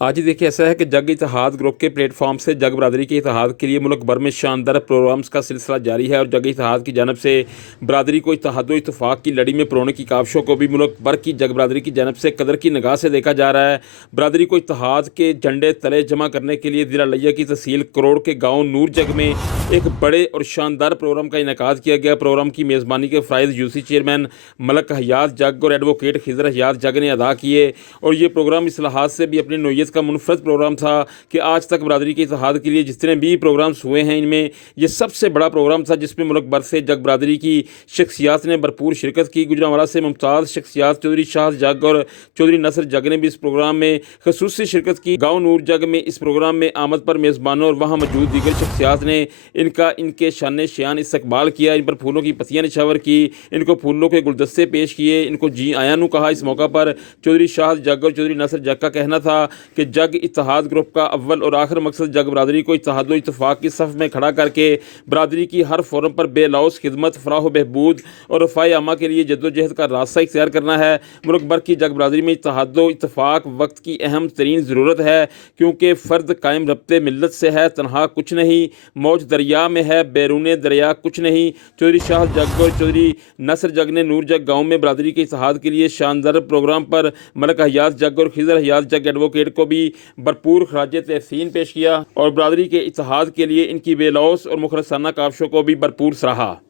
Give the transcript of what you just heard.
آج ہی دیکھیے ایسا ہے کہ جگ اتحاد گروپ کے پلیٹ فارم سے جگ برادری کے اتحاد کے لیے ملک بھر میں شاندار پروگرامز کا سلسلہ جاری ہے اور جگ اتحاد کی جانب سے برادری کو اتحاد و اتفاق کی لڑی میں پرونے کی کاوشوں کو بھی ملک بھر کی جگ برادری کی جانب سے قدر کی نگاہ سے دیکھا جا رہا ہے۔ برادری کو اتحاد کے جھنڈے تلے جمع کرنے کے لیے ضلع لیا کی تحصیل کروڑ کے گاؤں نور جگ میں ایک بڑے اور شاندار پروگرام کا انعقاد کیا گیا۔ پروگرام کی میزبانی کے فرائض یوسی چیئرمین ملک حیات جگ اور ایڈوکیٹ خضر حیات جگ نے ادا کیے اور یہ پروگرام اس لحاظ سے بھی اپنی نوعیت کا منفرد پروگرام تھا کہ آج تک برادری کے اتحاد کے لیے جتنے بھی پروگرامز ہوئے ہیں ان میں یہ سب سے بڑا پروگرام تھا، جس میں ملک بھر سے جگ برادری کی شخصیات نے بھرپور شرکت کی۔ گجرانوالہ سے ممتاز شخصیات چودھری شاہ جگ اور چودھری نصر جگ نے بھی اس پروگرام میں خصوصی شرکت کی۔ گاؤں نور جگ میں اس پروگرام میں آمد پر میزبانوں اور وہاں موجود دیگر شخصیات نے ان کے شان شیان استقبال کیا، ان پر پھولوں کی پتیاں نچھاور کی، ان کو پھولوں کے گلدستے پیش کیے، ان کو جی آیاں نو کہا۔ اس موقع پر چودھری شاہ جگ اور چودھری نصر جگ کا کہنا تھا کہ جگ اتحاد گروپ کا اول اور آخر مقصد جگ برادری کو اتحاد و اتفاق کی صف میں کھڑا کر کے برادری کی ہر فورم پر بے لوث خدمت، فلاح و بہبود اور رفاع عامہ کے لیے جدوجہد کا راستہ اختیار کرنا ہے۔ ملک بھر کی جگ برادری میں اتحاد و اتفاق وقت کی اہم ترین ضرورت ہے، کیونکہ فرد قائم ربط ملت سے ہے، تنہا کچھ نہیں، موج دریا میں ہے، بیرون دریا کچھ نہیں۔ چودھری شاہ جگ اور چودھری نصر جگ نے نور جگ گاؤں میں برادری کے اتحاد کے لیے شاندار پروگرام پر ملک حیات جگ اور خضر حیات جگ ایڈوکیٹ کو بھی بھرپور خراج تحسین پیش کیا اور برادری کے اتحاد کے لیے ان کی بے لوث اور مخلصانہ کاوشوں کو بھی بھرپور سراہا۔